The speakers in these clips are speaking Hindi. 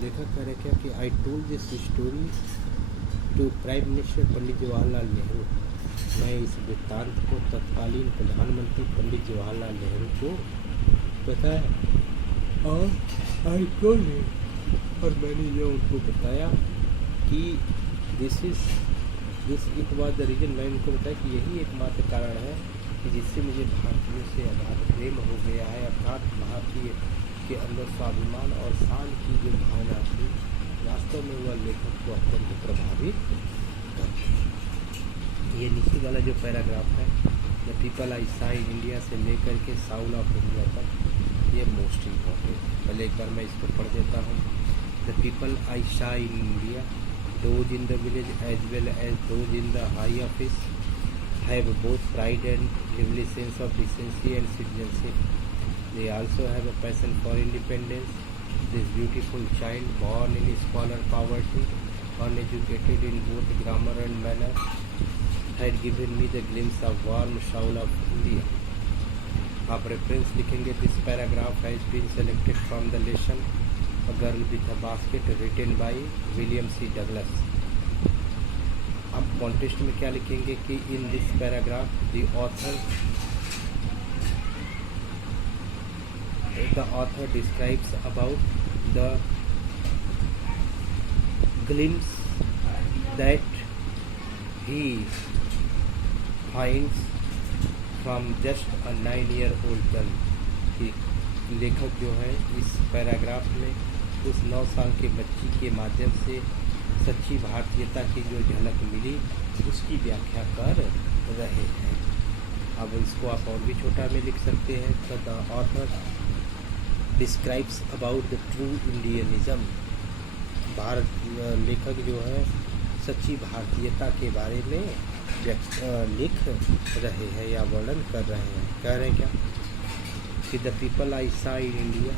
लेखक कह रहे क्या कि I told this story to prime minister Pandit Jawaharlal Nehru. मैं इस वृत्तांत को तत्कालीन प्रधानमंत्री पंडित जवाहरलाल नेहरू को बताया और आई टोल्ड और मैंने ये उनको बताया कि this it was the reason. मैं उनको बताया कि यही एकमात्र कारण है कि जिससे मुझे भारतीयों से अगाध प्रेम हो गया है, अर्थात भारतीय के अंदर स्वाभिमान और शान की जो भावना थी, वास्तव में वह लेखक को अत्यंत प्रभावित करती है। ये नीचे वाला जो पैराग्राफ है, the people I saw in India से लेकर के साउल ऑफ इंडिया तक, ये मोस्ट इम्पॉर्टेंट। पहले एक बार मैं इसको पढ़ देता हूँ। The people I saw in India, those in the village as well as those in the high office, have both pride and lively sense of decency and citizenship. They also have a passion for independence. This beautiful child, born in squalor poverty, uneducated in both grammar and manner, had given me the glimpse of warm soul of India. आप रेफरेंस लिखेंगे, this paragraph has been selected from the lesson A Girl with a Basket, written by William C Douglas. अब कॉन्टेक्स्ट में क्या लिखेंगे कि in this paragraph the author describes about the glimpse that he finds from just a 9-year-old girl। कि लेखक जो है इस पैराग्राफ में उस 9 साल के बच्ची के माध्यम से सच्ची भारतीयता की जो झलक मिली उसकी व्याख्या कर रहे हैं। अब इसको आप और भी छोटा में लिख सकते हैं। तो the author describes about the true Indianism. लेखक जो है सच्ची भारतीयता के बारे में लिख रहे हैं या वर्णन कर रहे हैं। कह रहे हैं क्या कि the people I saw in India,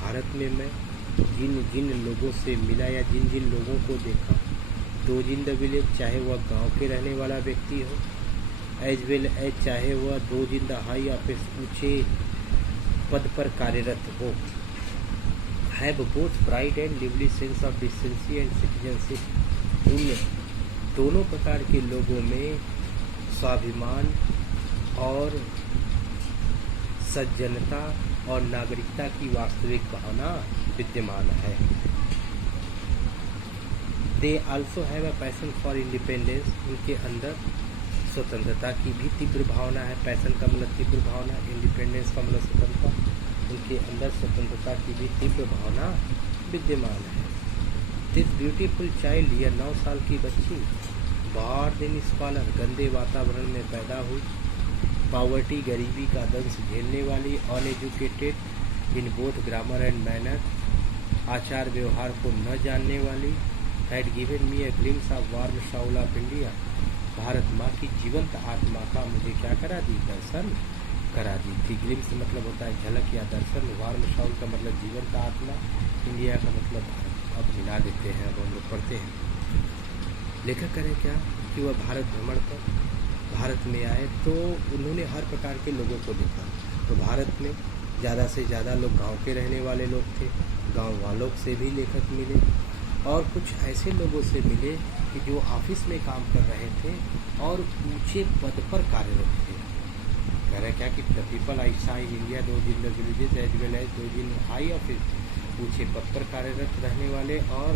Bharat में मैं जिन लोगों से मिला या जिन लोगों को देखा, दोज इन द विलेज, चाहे वह गांव के रहने वाला व्यक्ति हो, एज वेल एज चाहे वह those in the high office, ऊंचे पद पर कार्यरत हो, have both pride and lively sense of decency and citizenship. इन दोनों प्रकार के लोगों में स्वाभिमान और सज्जनता और नागरिकता की वास्तविक भावना विद्यमान है। They also have a passion for independence, उनके अंदर स्वतंत्रता की भी तीव्र भावना है। पैशन का मतलब तीव्र भावना, इंडिपेंडेंस का मतलब स्वतंत्रता, उनके अंदर स्वतंत्रता की भी तीव्र भावना विद्यमान है। दिस ब्यूटीफुल चाइल्ड, यह 9 साल की बच्ची, बॉर्न इन स्कॉलर, गंदे वातावरण में पैदा हुई, पॉवर्टी, गरीबी का दंश झेलने वाली, uneducated in both grammar and manner, आचार व्यवहार को न जानने वाली, had given me a glimpse of warm Saul of India, Bharat माँ की जीवंत आत्मा का मुझे क्या करा दी, दर्शन करा दी थी। ग्लिम्स मतलब होता है झलक या दर्शन, वार्म साउल का मतलब जीवंत आत्मा, इंडिया का मतलब भारत। अब मिला देते हैं, अब हम लोग पढ़ते हैं। लेखक करें क्या कि वह भारत भ्रमण पर भारत में आए तो उन्होंने हर प्रकार के लोगों को देखा। तो भारत में ज़्यादा से ज़्यादा लोग गांव के रहने वाले लोग थे, गांव वालों से भी लेखक मिले और कुछ ऐसे लोगों से मिले कि जो ऑफिस में काम कर रहे थे और ऊंचे पद पर कार्यरत थे। कह रहे क्या कि the people I saw in India, those in the villages as well as those in high office, ऊंचे पद पर कार्यरत रहने वाले और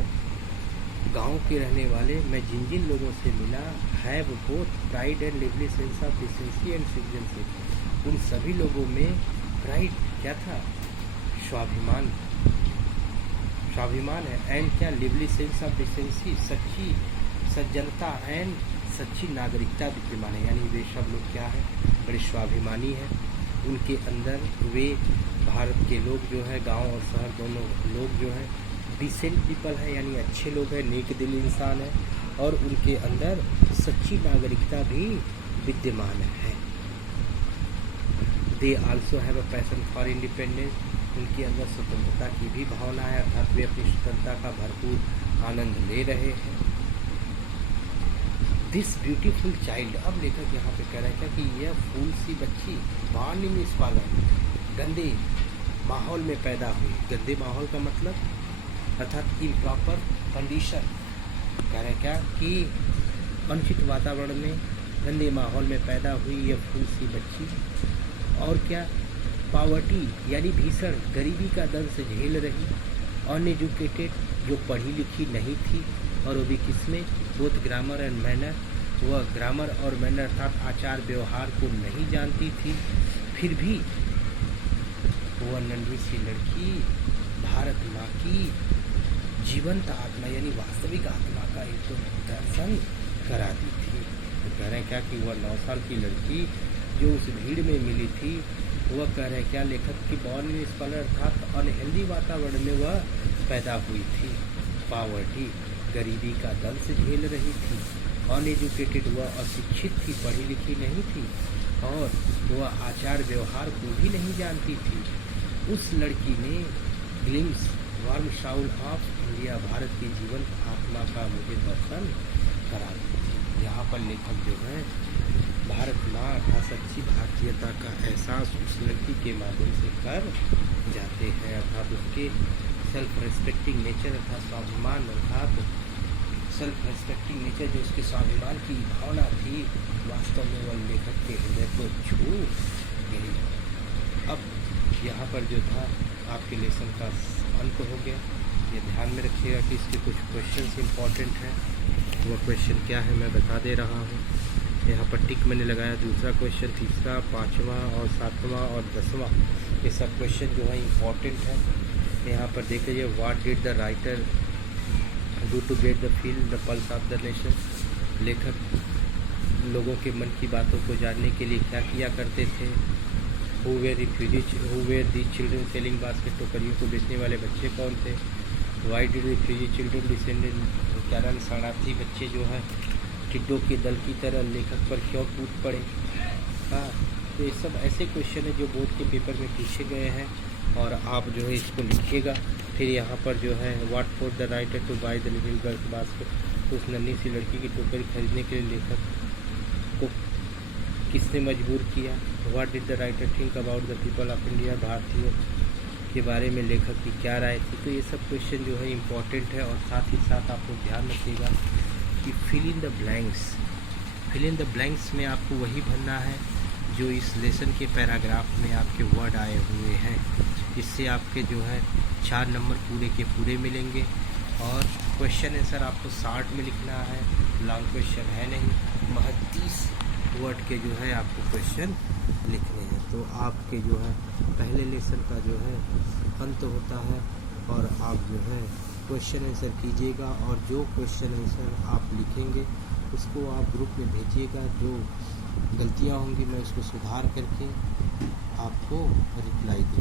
गांव के रहने वाले, मैं जिन लोगों से मिला, have both pride and lively sense of decency and citizenship, उन सभी लोगों में प्राइड क्या था, स्वाभिमान है, एंड क्या लिवली सेंस ऑफ डिसेंसी, सच्ची सज्जनता एंड सच्ची नागरिकता विद्यमान है। यानी वे सब लोग क्या है, बड़े स्वाभिमानी हैं। उनके अंदर वे भारत के लोग जो है, गांव और शहर दोनों लोग जो है डिसेंट पीपल है, यानी अच्छे लोग हैं, नेक दिल इंसान है, और उनके अंदर सच्ची नागरिकता भी विद्यमान है। They also have a passion for independence, उनके अंदर स्वतंत्रता की भी भावना है, अर्थात वे अपनी स्वतंत्रता का भरपूर आनंद ले रहे हैं। दिस ब्यूटीफुल चाइल्ड, अब लेखक यहाँ पे कह रहा है क्या कि यह फूल सी बच्ची, बॉर्न इन स्कॉलर, गंदे माहौल में पैदा हुई। गंदे माहौल का मतलब अर्थात इम्प्रॉपर कंडीशन। कह रहे क्या कि अनुचित वातावरण में, गंदे माहौल में पैदा हुई यह फूल सी बच्ची, और क्या, पावर्टी यानी भीषण गरीबी का दंश झेल रही, अनएजुकेटेड जो पढ़ी लिखी नहीं थी, और वो भी किसमें, बोथ ग्रामर एंड मैनर, वह ग्रामर और मैनर अर्थात आचार व्यवहार को नहीं जानती थी। फिर भी वह नन्ही सी लड़की भारत माँ की जीवंत आत्मा यानी वास्तविक आत्मा का एक तो दर्शन करा दी थी। तो कह रहे हैं क्या कि वह 9 साल की लड़की जो उस भीड़ में मिली थी, वह कह रहे हैं क्या, लेखक की बॉर्न इन स्कॉलर अर्थात अनहेल्दी वातावरण में वह पैदा हुई थी, पावर्टी गरीबी का दंश झेल रही थी, अनएजुकेटेड वह अशिक्षित थी, पढ़ी लिखी नहीं थी, और वह आचार व्यवहार को भी नहीं जानती थी। उस लड़की ने glimpse warm Saul of India Bharat की जीवन आत्मा का मुझे दर्शन करा दी थी। यहाँ पर लेखक जो है भारत माँ अर्थात सच्ची भारतीयता का एहसास उस लड़की के माध्यम से कर जाते हैं, अर्थात उसके सेल्फ रेस्पेक्टिंग नेचर अर्थात स्वाभिमान अर्थात सेल्फ रेस्पेक्टिंग नेचर जो उसके स्वाभिमान की भावना थी, वास्तव में वह लेखक के हृदय को छू गई। अब यहाँ पर जो था आपके लेसन का अंत हो गया। ये ध्यान में रखिएगा कि इसके कुछ क्वेश्चंस इंपॉर्टेंट हैं। वह क्वेश्चन क्या है मैं बता दे रहा हूँ। यहाँ पर टिक मैंने लगाया, दूसरा क्वेश्चन, तीसरा, 5वां और 7वां और 10वां, ये सब क्वेश्चन जो है इम्पॉर्टेंट है। यहाँ पर देख लीजिए, what did the writer do to get the feel the pulse of the nation. लेखक लोगों के मन की बातों को जानने के लिए क्या किया करते थे। Who where the children selling basket, टोकरियों को बेचने वाले बच्चे कौन थे। Why did refugee children descended, क्या रन शरणार्थी बच्चे जो है टिड्डों के दल की तरह लेखक पर क्यों टूट पड़े। हाँ, तो ये सब ऐसे क्वेश्चन है जो बोर्ड के पेपर में पूछे गए हैं, और आप जो है इसको लिखिएगा। फिर यहाँ पर जो है what for the writer to buy the little girl's basket, तो उस नन्ही सी लड़की की टोकरी खरीदने के लिए लेखक को किसने मजबूर किया। What did the writer think about the people of India, भारतीयों के बारे में लेखक की क्या राय थी। तो ये सब क्वेश्चन जो है इम्पॉर्टेंट है, और साथ ही साथ आपको ध्यान रखिएगा कि फिल इन द ब्लैंक्स में आपको वही भरना है जो इस लेसन के पैराग्राफ में आपके वर्ड आए हुए हैं। इससे आपके जो है 4 नंबर पूरे के पूरे मिलेंगे। और क्वेश्चन आंसर आपको शॉर्ट में लिखना है, लॉन्ग क्वेश्चन है नहीं। महज 30 वर्ड के जो है आपको क्वेश्चन लिखने हैं। तो आपके जो है पहले लेसन का जो है अंत होता है, और आप जो है क्वेश्चन आंसर कीजिएगा, और जो क्वेश्चन आंसर आप लिखेंगे उसको आप ग्रुप में भेजिएगा। जो गलतियां होंगी मैं उसको सुधार करके आपको रिप्लाई दूँगा।